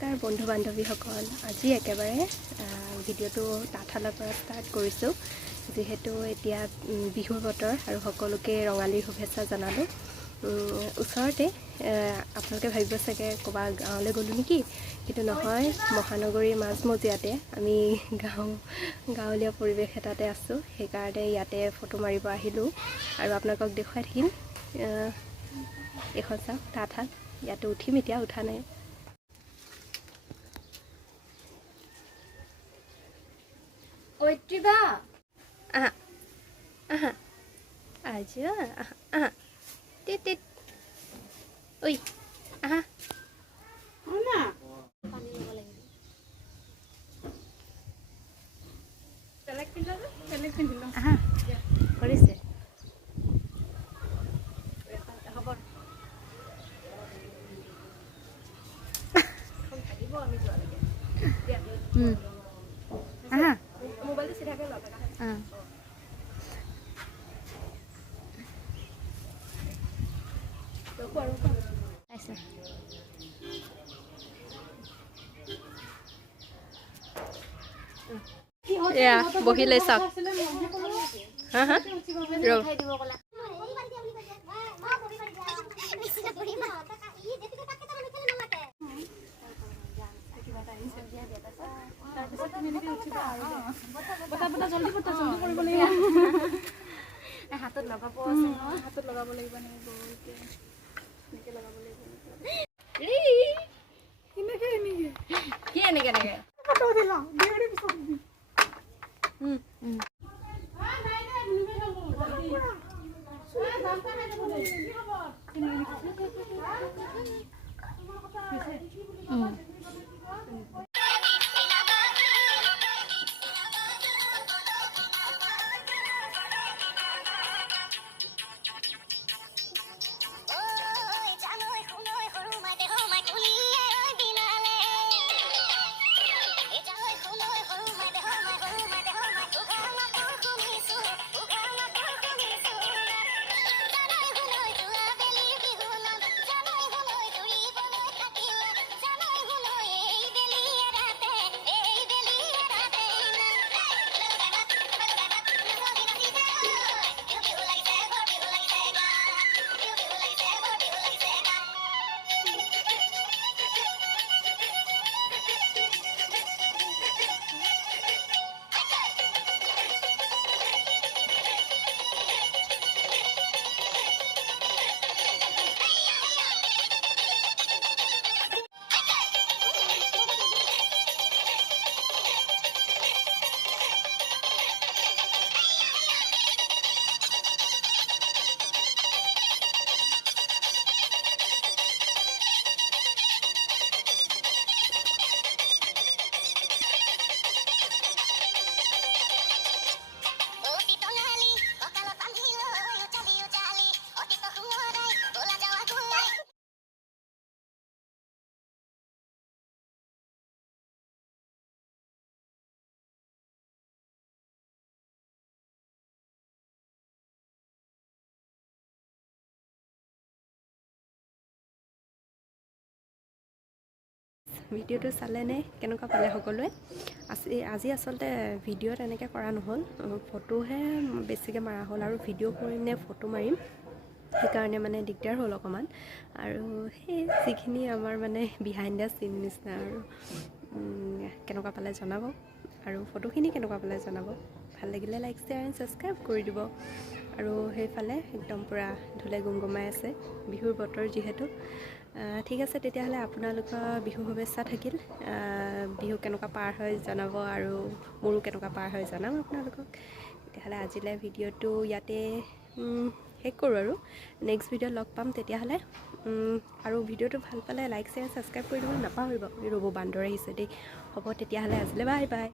নমস্কাৰ বন্ধু বান্ধৱীসকল, আজি একেবাৰে ভিডিঅ'টো তাঁতশালৰ পৰা ষ্টাৰ্ট কৰিছোঁ। যিহেতু এতিয়া বিহুৰ বতৰ আৰু সকলোকে ৰঙালীৰ শুভেচ্ছা জনালোঁ। ওচৰতে আপোনালোকে ভাবিব চাগে ক'ৰবাত গাঁৱলৈ গ'লোঁ নেকি, কিন্তু নহয়, মহানগৰীৰ মাজমজিয়াতে আমি গাঁৱলীয়া পৰিৱেশ এটাতে আছোঁ। সেইকাৰণে ইয়াতে ফটো মাৰিব আহিলোঁ আৰু আপোনালোকক দেখুৱাই থাকিম। এইখন চাওক তাঁতশাল, ইয়াতে উঠিম, এতিয়া উঠা নাই। Oitriba. Aha. Aha. Aja. Aha. Aha. Titit. Oi. Aha. Mana? Select pindah. Aha. কৰিছে। Aha. মোবাইলটো চিধাকে লগাই বহিলে চাওক। হা হা হাতত লগাব আছে, হাতত লগাব লাগিব কি এনেকে এনেকে ভিডিঅ'টো চালেনে, কেনেকুৱা পালে সকলোৱে? আজি আচলতে ভিডিঅ'ত এনেকৈ কৰা নহ'ল, ফটোহে বেছিকৈ মাৰা হ'ল আৰু ভিডিঅ' কৰিম নে ফটো মাৰিম সেইকাৰণে মানে দিগদাৰ হ'ল অকণমান। আৰু সেই যিখিনি আমাৰ মানে বিহাইণ্ড দ্য চিন নিচিনা আৰু কেনেকুৱা পালে জনাব, আৰু ফটোখিনি কেনেকুৱা পালে জনাব। ভাল লাগিলে লাইক শ্বেয়াৰ এণ্ড ছাবস্ক্ৰাইব কৰি দিব। আৰু সেইফালে একদম পূৰা ঢোলে গুমগুমাই আছে, বিহুৰ বতৰ যিহেতু। ঠিক আছে, তেতিয়াহ'লে আপোনালোকৰ বিহু শুভেচ্ছা থাকিল। বিহু কেনেকুৱা পাৰ হয় জনাব, আৰু মোৰো কেনেকুৱা পাৰ হয় জনাম আপোনালোকক। তেতিয়াহ'লে আজিলৈ ভিডিঅ'টো ইয়াতে শেষ কৰোঁ, আৰু নেক্সট ভিডিঅ'ত লগ পাম তেতিয়াহ'লে। আৰু ভিডিঅ'টো ভাল পালে লাইক শ্বেয়াৰ ছাবস্ক্ৰাইব কৰি দিব নাপাহৰিব। ৰ'ব, বান্দৰ আহিছে দেই। হ'ব তেতিয়াহ'লে আজিলৈ বাই বাই।